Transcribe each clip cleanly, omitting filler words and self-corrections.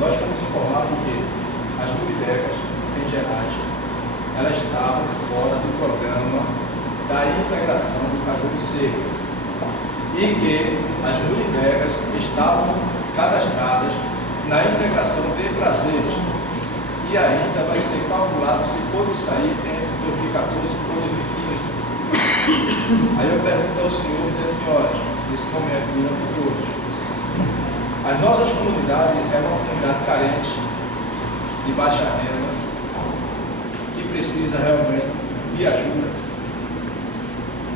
nós fomos informados que as Muribegas, em Gerais, elas estavam fora do programa da integração do Caju Seco e que as Muribegas estavam cadastradas na integração de prazeres e ainda vai ser calculado se for de sair entre 2014 e 2015. Aí eu pergunto aos senhores e às senhoras, nesse momento, durante todos, as nossas comunidades é uma comunidade carente, de baixa renda, que precisa realmente de ajuda.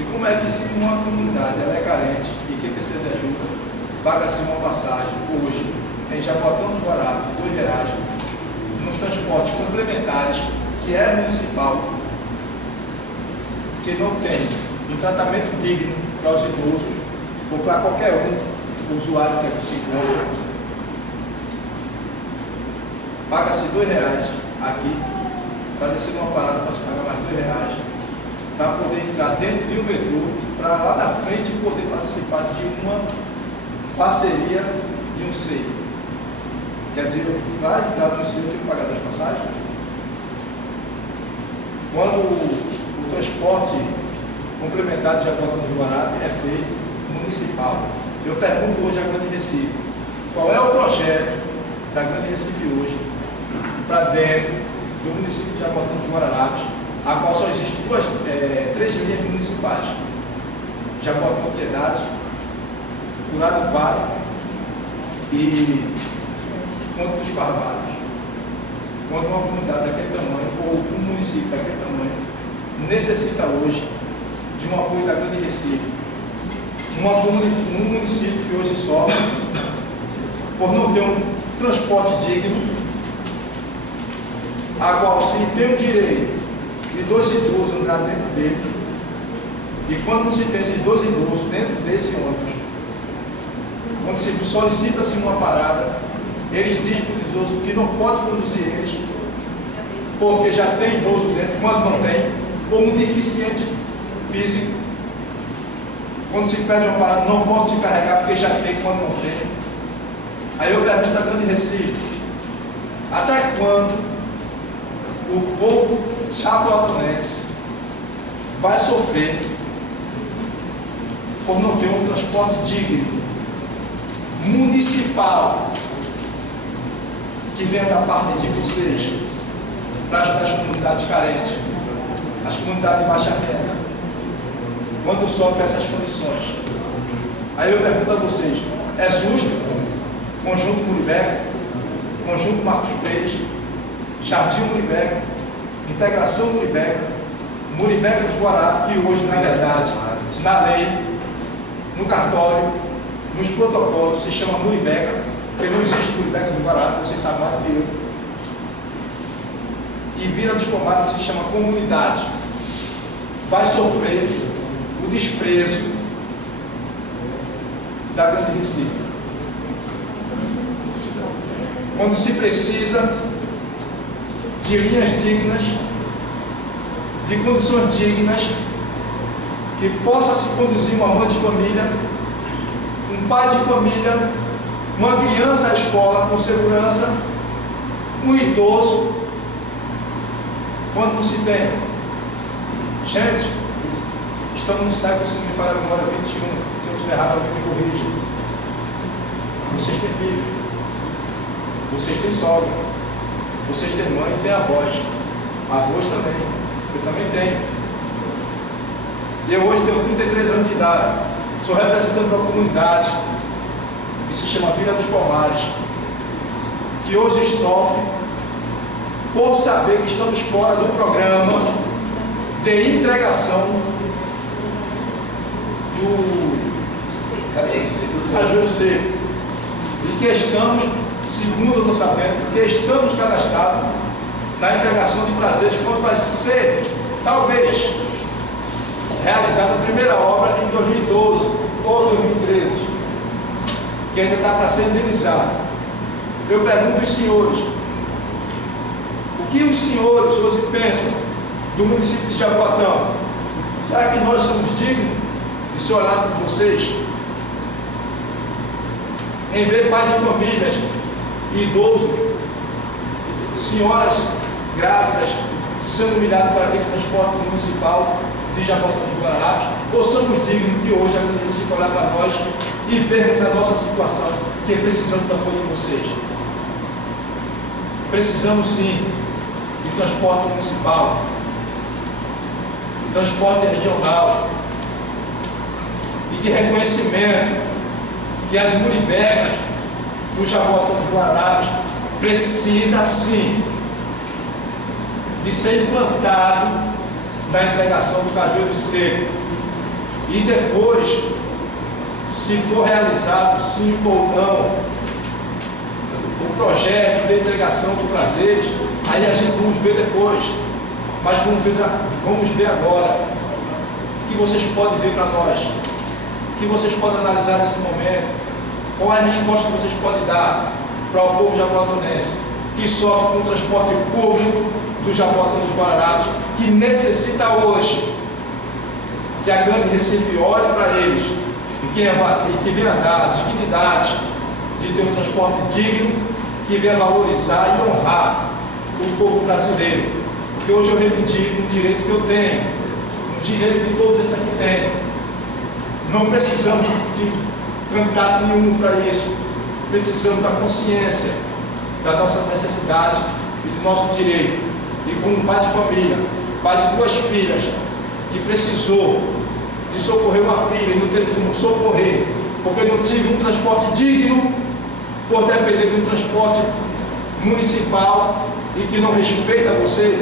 E como é que se uma comunidade ela é carente e que precisa de ajuda, paga-se uma passagem hoje em Jaboatão dos Guararapes, R$2, nos transportes complementares, que é municipal, que não tem um tratamento digno para os idosos ou para qualquer usuário que aqui se encontra. Paga-se R$2 aqui, para descer uma parada para se pagar mais R$2, para poder entrar dentro de um metrô, para lá na frente poder participar de uma parceria de um SEI. Quer dizer, para entrar no SEI eu tenho que pagar 2 passagens. Quando o transporte complementar de Jaboatão dos Guararapes é feito municipal. Eu pergunto hoje à Grande Recife, qual é o projeto da Grande Recife hoje para dentro do município de Jaboatão dos Guararapes, a qual só existem 3 linhas municipais: Jaboatão Piedade, Curado Quadro e Ponto dos Carvalhos. Quando uma comunidade daquele tamanho, ou um município daquele tamanho, necessita hoje de um apoio da Grande Recife, um município que hoje sofre por não ter um transporte digno, a qual se tem o direito de 2 idosos entrar dentro dele, e quando não se tem esses 2 idosos dentro desse ônibus, quando se solicita-se uma parada, eles dizem para os idosos que não pode conduzir eles, porque já tem idoso dentro, quando não tem, ou um deficiente físico. Quando se pede uma parada, não posso te carregar porque já tem, quando não tem. Aí eu pergunto à Grande Recife, até quando o povo jaboatonense vai sofrer por não ter um transporte digno, municipal, que venha da parte de vocês, para ajudar as comunidades carentes, as comunidades de baixa renda, quando sofrem essas condições? Aí eu pergunto a vocês, é justo Conjunto Muribega, Conjunto Marcos Freire, Jardim Muribega, Integração Muribega, Muribega dos Guararapes, que hoje, na verdade, na lei, no cartório, nos protocolos, se chama Muribega, porque não existe Muribega dos Guararapes, vocês sabem mais do que eu. E Vila dos Pomares, que se chama comunidade, vai sofrer o desprezo da Grande Recife. Quando se precisa de linhas dignas, de condições dignas, que possa se conduzir uma mãe de família, um pai de família, uma criança à escola com segurança, um idoso, quando não se tem. Gente, estamos no século, se não me falha a memória, 21, se eu estiver errado, alguém me corrija. Vocês têm filho, vocês têm sogra, vocês têm mãe e têm avós, avós também, eu também tenho. Eu hoje tenho 33 anos de idade, sou representante de uma comunidade que se chama Vila dos Pomares, que hoje sofre por saber que estamos fora do programa de entregação do Caju Seco, e que estamos, segundo eu estou sabendo, que estamos cadastrados na integração de prazeres, quando vai ser, talvez, realizada a primeira obra em 2012 ou 2013, que ainda está para ser indenizada. Eu pergunto aos senhores, o que os senhores hoje pensam do município de Jaboatão? Será que nós somos dignos de ser olhados por vocês? Em ver pais de famílias idosos, senhoras grávidas sendo humilhadas para aquele transporte municipal de Jabotão dos Guararapes, ou somos dignos de hoje a Grande Recife olhar para nós e vermos a nossa situação, que precisamos do apoio de vocês. Precisamos sim de transporte municipal, de transporte regional e de reconhecimento que as muribegas do Jabotão dos Guararapes precisa sim de ser implantado na entregação do cajueiro seco. E depois, se for realizado sim ou não o projeto de entregação do prazeres, aí a gente vamos ver depois, mas vamos ver agora o que vocês podem ver para nós, o que vocês podem analisar nesse momento, qual é a resposta que vocês podem dar para o povo jaboatonense que sofre com o transporte público do Jabotão dos Guararapes, que necessita hoje que a Grande Recife olhe para eles e que venha dar dignidade de ter um transporte digno, que venha valorizar e honrar o povo brasileiro. Porque hoje eu reivindico um direito que eu tenho, um direito que todos esses aqui têm. Não precisamos de candidato nenhum para isso. Precisamos da consciência da nossa necessidade e do nosso direito. E como um pai de família, pai de 2 filhas, que precisou de socorrer uma filha e não teve como socorrer, porque não tive um transporte digno, por depender de um transporte municipal e que não respeita você,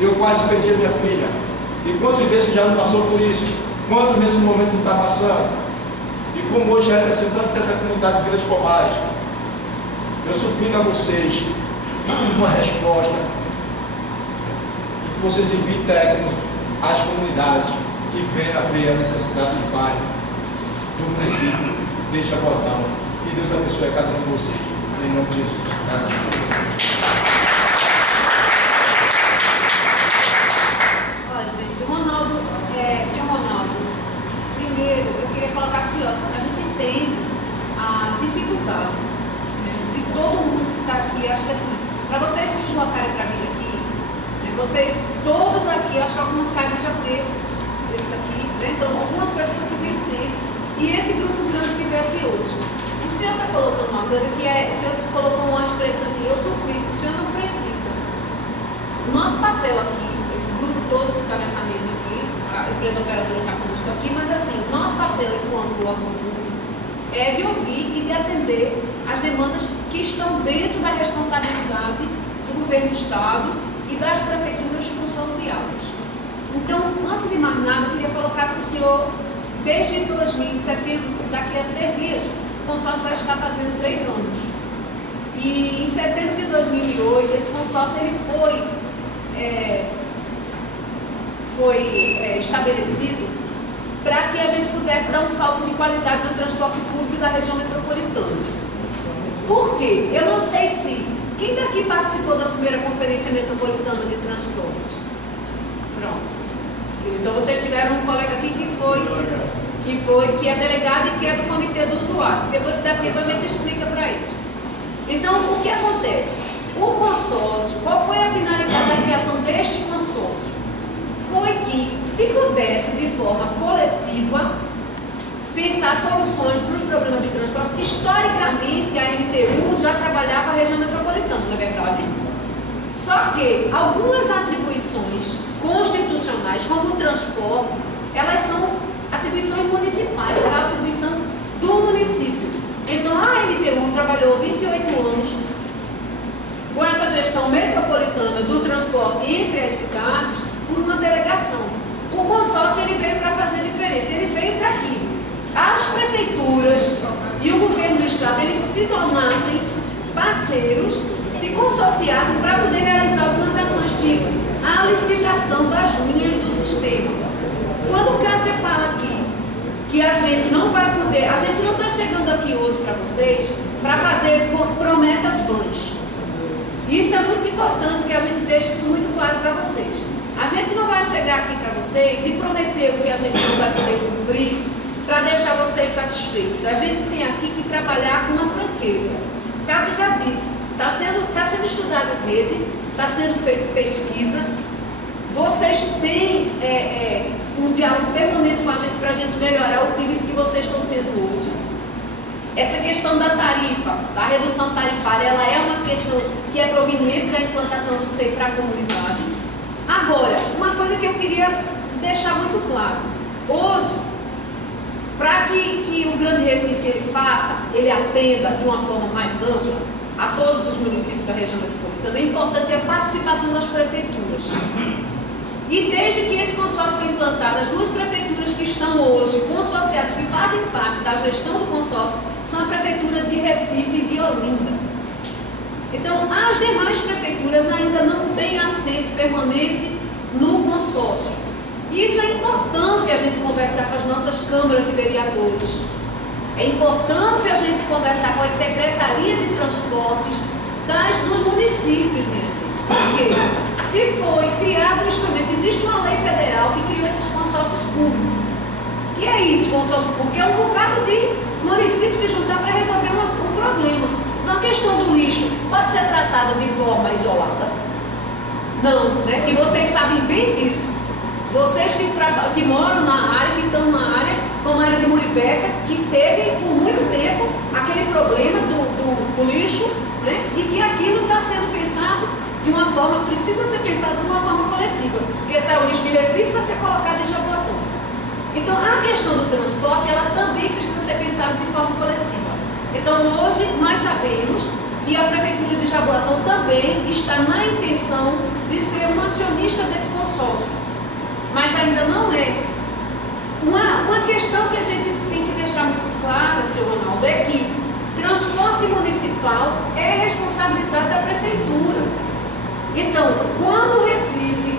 eu quase perdi a minha filha. E quantos desses já não passou por isso? Quantos nesse momento não está passando? E como hoje é representante dessa comunidade de Vilas Pomares, eu suplico a vocês uma resposta, que vocês enviem técnicos às comunidades que venham a ver a necessidade do bairro, do município de Jabotão. Que Deus abençoe a cada um de vocês. Em nome de Jesus. Olha, gente, Ronaldo, senhor Ronaldo, primeiro eu queria colocar que a gente entende a dificuldade, né, de todo mundo que está aqui. Acho que assim, para vocês se deslocarem para vir aqui, né, vocês todos aqui, acho que alguns caras eu já conheço, esse daqui, né, então algumas pessoas que vêm sempre, e esse grupo grande que veio aqui hoje. O senhor está colocando uma coisa que o senhor colocou uma expressão assim, eu suplico, o senhor não precisa. O nosso papel aqui, esse grupo todo que está nessa mesa aqui, a empresa operadora está conosco aqui, mas assim, nosso papel enquanto órgão público é de ouvir e de atender as demandas que estão dentro da responsabilidade do governo do Estado e das prefeituras consorciadas. Então, antes de mais nada, eu queria colocar para o senhor, desde 2000, setembro, daqui a 3 dias, o consórcio vai estar fazendo 3 anos. E em setembro de 2008, esse consórcio ele foi estabelecido para que a gente pudesse dar um salto de qualidade no transporte público da região metropolitana. Por quê? Eu não sei se... Quem daqui participou da primeira conferência metropolitana de transporte? Pronto. Então vocês tiveram um colega aqui que é delegado e que é do comitê do usuário. Depois, se der tempo, a gente explica para eles. Então, o que acontece? O consórcio, qual foi a finalidade da criação deste consórcio? Foi que, se pudesse, de forma coletiva, pensar soluções para os problemas de transporte. Historicamente, a MTU já trabalhava a região metropolitana, não é verdade? Só que algumas atribuições constitucionais, como o transporte, elas são atribuições municipais, era a atribuição do município. Então, a MTU trabalhou 28 anos com essa gestão metropolitana do transporte entre as cidades por uma delegação. O consórcio ele veio para fazer diferente, ele veio para que as prefeituras e o governo do estado eles se tornassem parceiros, se consorciassem para poder realizar algumas ações, tipo a licitação das linhas do sistema. Quando Kátia fala aqui que a gente não vai poder, a gente não está chegando aqui hoje para vocês para fazer promessas vãs. Isso é muito importante que a gente deixe isso muito claro para vocês. A gente não vai chegar aqui para vocês e prometer o que a gente não vai poder cumprir para deixar vocês satisfeitos. A gente tem aqui que trabalhar com uma franqueza. Ricardo já disse, está sendo estudado rede, está sendo feita pesquisa, vocês têm um diálogo permanente com a gente para a gente melhorar o serviço que vocês estão tendo hoje. Essa questão da tarifa, da redução tarifária, ela é uma questão que é proveniente da implantação do SEI para a comunidade. Agora, uma coisa que eu queria deixar muito claro, hoje, para que o Grande Recife ele atenda de uma forma mais ampla a todos os municípios da região metropolitana, é importante a participação das prefeituras. E desde que esse consórcio foi implantado, as duas prefeituras que estão hoje consorciadas, que fazem parte da gestão do consórcio, são a prefeitura de Recife e de Olinda. Então, as demais prefeituras ainda não têm assento permanente no consórcio. Isso é importante a gente conversar com as nossas câmaras de vereadores. É importante a gente conversar com as secretarias de transportes dos municípios, minha gente. Porque se foi criado um instrumento, existe uma lei federal que criou esses consórcios públicos. Que é isso, consórcio público? É um bocado de municípios se juntar para resolver um problema. Então a questão do lixo pode ser tratada de forma isolada? Não, né? E vocês sabem bem disso. Vocês que moram na área, que estão na área, como a área de Muribeca, que teve por muito tempo aquele problema do lixo, né? E que aquilo está sendo pensado de uma forma, precisa ser pensado de uma forma coletiva. Porque esse é o lixo de Recife para ser colocado em Jaboatão. Então a questão do transporte, ela também precisa ser pensada de forma coletiva. Então hoje nós sabemos que a Prefeitura de Jaboatão também está na intenção de ser um acionista desse consórcio. Mas ainda não é. Uma questão que a gente tem que deixar muito clara, seu Ronaldo, é que transporte municipal é responsabilidade da Prefeitura. Então, quando o Recife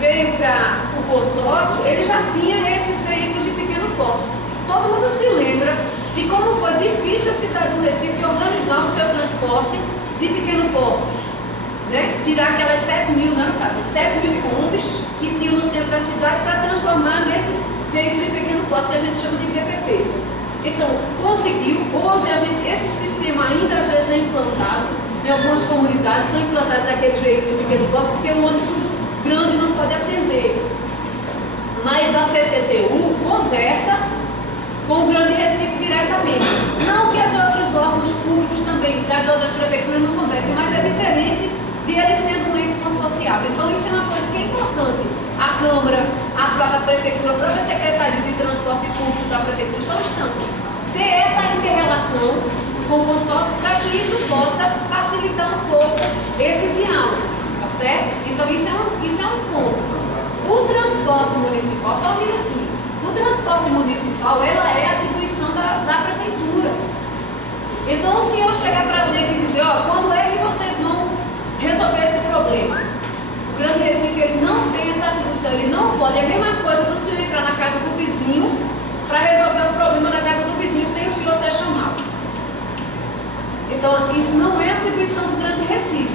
veio para o consórcio, ele já tinha esses veículos de pequeno porte. Todo mundo se lembra de como foi difícil a cidade do Recife organizar o seu transporte de pequeno porte. Né? Tirar aquelas 7 mil combis que tinham no centro da cidade para transformar nesses veículos de pequeno porte que a gente chama de VPP. Então, conseguiu. Hoje, esse sistema ainda às vezes é implantado. Em algumas comunidades são implantados aqueles veículos de pequeno porte porque o ônibus grande não pode atender. Mas a CTTU conversa com o Grande Recife diretamente. Não que os outros órgãos públicos também, das outras prefeituras não conversem, mas é diferente de ele sendo um ente consorciado. Então isso é uma coisa que é importante. A Câmara, a própria Prefeitura, a própria Secretaria de Transporte Público da Prefeitura só estão ter essa inter-relação com o consórcio para que isso possa facilitar um pouco esse diálogo, tá certo? Então isso é um ponto. O transporte municipal, só um minutinho, o transporte municipal, ela é atribuição da Prefeitura. Então o senhor chegar para a gente e dizer, ó, quando é que vocês vão resolver esse problema? O Grande Recife, ele não tem essa atribuição, ele não pode. É a mesma coisa do senhor entrar na casa do vizinho para resolver o problema da casa do vizinho sem o senhor ser chamado. Então, isso não é atribuição do Grande Recife.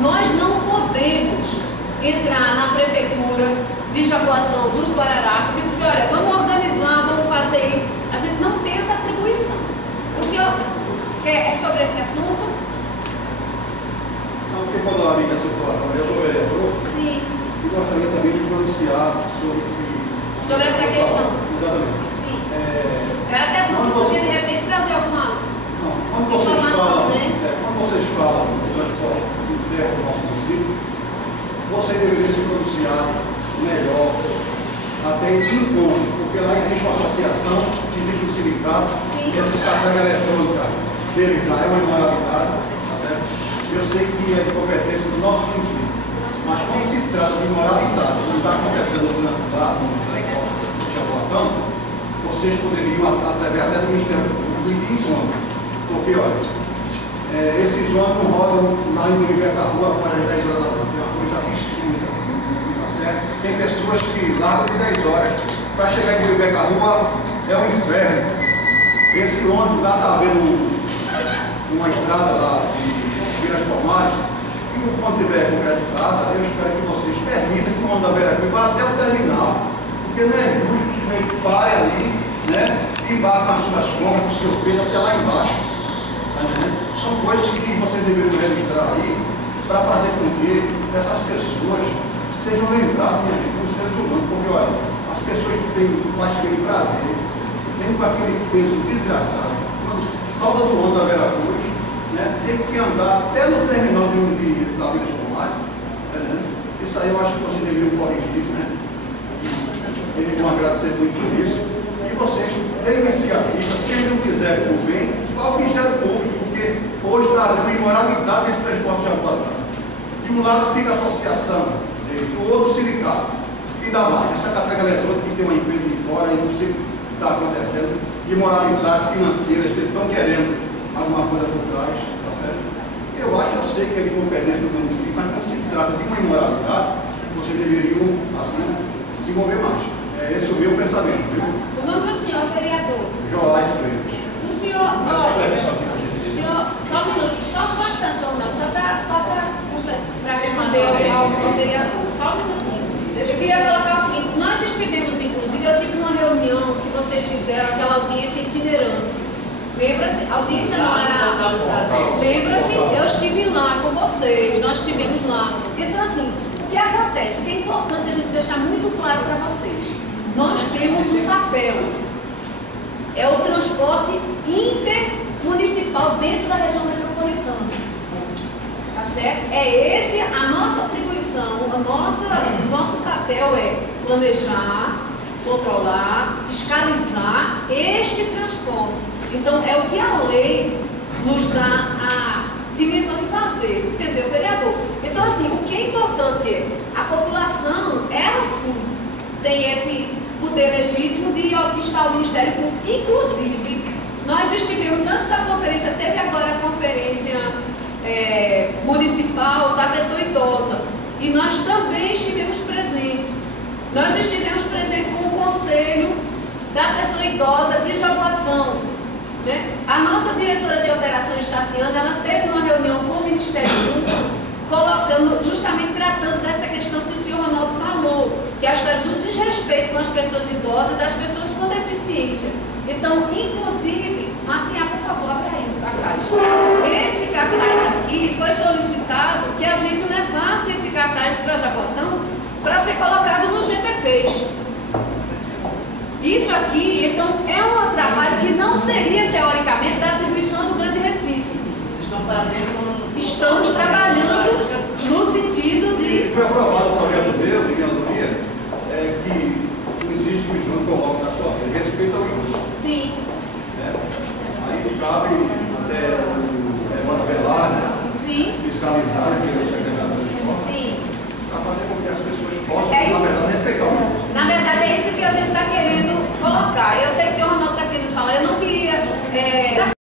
Nós não podemos entrar na prefeitura de Jaboatão, dos Guararapes, e dizer, olha, vamos organizar, vamos fazer isso. A gente não tem essa atribuição. O senhor quer sobre esse assunto? Não, porque quando a amiga se fala, eu sou vereador, sim, e gostaria também de pronunciar sobre essa questão. Exatamente. Sim. Era até bom que você, de repente, trazer alguma informação, né? Quando vocês falam do transporte interno do nosso município, vocês deveriam se pronunciar melhor, até em encontro, porque lá existe uma associação, existe um sindicato, e esses cartões eletrônicos dele lá é uma imoralidade, tá certo? Eu sei que é de competência do nosso município, mas quando se trata de moralidade, como está acontecendo no transporte de Jaboatão, vocês poderiam, através até do Ministério Público, de encontro. Porque, olha, esses ônibus rodam lá em Muribeca Rua para as 10 horas da noite, é uma coisa absurda, tá certo? Tem pessoas que largam de 10 horas, para chegar em Muribeca Rua é um inferno. Esse ônibus lá está havendo uma estrada lá de Vilas Palmares, e quando tiver concretizada, eu espero que vocês permitam que o ônibus da Vera Cruz vá até o terminal, porque não é justo que o sujeito pare ali, né? E vá com as suas compras, com o seu peso até lá embaixo. Tá entendendo? São coisas que vocês deveriam registrar aí para fazer com que essas pessoas sejam lembradas, minha gente, como seres humanos. Porque, olha, as pessoas têm prazer, vêm com aquele peso desgraçado. Quando falta do ano da Vera Cruz, né, tem que andar até no terminal da Vila Escolar. Isso aí eu acho que vocês deveriam corrigir isso, né? Eles vão agradecer muito por isso. E vocês têm iniciativa, se eles não quiserem por bem, vá ao Ministério Público, porque hoje está havendo imoralidade nesse transporte de Jaboatão. De um lado fica a associação, do outro o sindicato. Ainda mais, essa catraca eletrônica que tem uma empresa de fora e não sei o que está acontecendo, imoralidade financeira, que estão querendo alguma coisa por trás, tá certo? Eu sei que é de competência do município, mas quando se trata de uma imoralidade, vocês deveriam, assim, se envolver mais. Esse é o meu pensamento, viu? O nome do senhor, vereador? Joás Freitas. O senhor, só um minuto, só um instante, só para responder ao vereador, só um minutinho. Eu queria colocar o seguinte, nós estivemos, inclusive, eu tive uma reunião que vocês fizeram, aquela audiência itinerante. Lembra-se? A audiência não era... Lembra-se? Eu estive lá com vocês, nós estivemos lá. Então, assim, o que acontece? O que é importante a gente deixar muito claro para vocês. Nós temos um papel. É o transporte intermunicipal dentro da região metropolitana. Tá certo? É esse a nossa atribuição, o nosso papel é planejar, controlar, fiscalizar este transporte. Então, é o que a lei nos dá a dimensão de fazer, entendeu, vereador? Então, assim, o que é importante é a população, ela sim, tem esse poder legítimo de estar ao Ministério Público. Inclusive, nós estivemos, antes da conferência, teve agora a conferência municipal da pessoa idosa, e nós também estivemos presentes. Nós estivemos presentes com o Conselho da Pessoa Idosa de Jaboatão. Né? A nossa diretora de operações, Tassiana, ela teve uma reunião com o Ministério Público, justamente tratando dessa questão que o senhor Ronaldo falou, que é a história do desrespeito com as pessoas idosas e das pessoas com deficiência. Então, inclusive, Marcinha, por favor, abra aí o cartaz. Esse cartaz aqui foi solicitado que a gente levasse esse cartaz para Jaboatão para ser colocado nos GPPs. Isso aqui, então, é um trabalho que não seria, teoricamente, da atribuição do Grande Recife. Estão fazendo... Estamos trabalhando no sentido de... Foi aprovado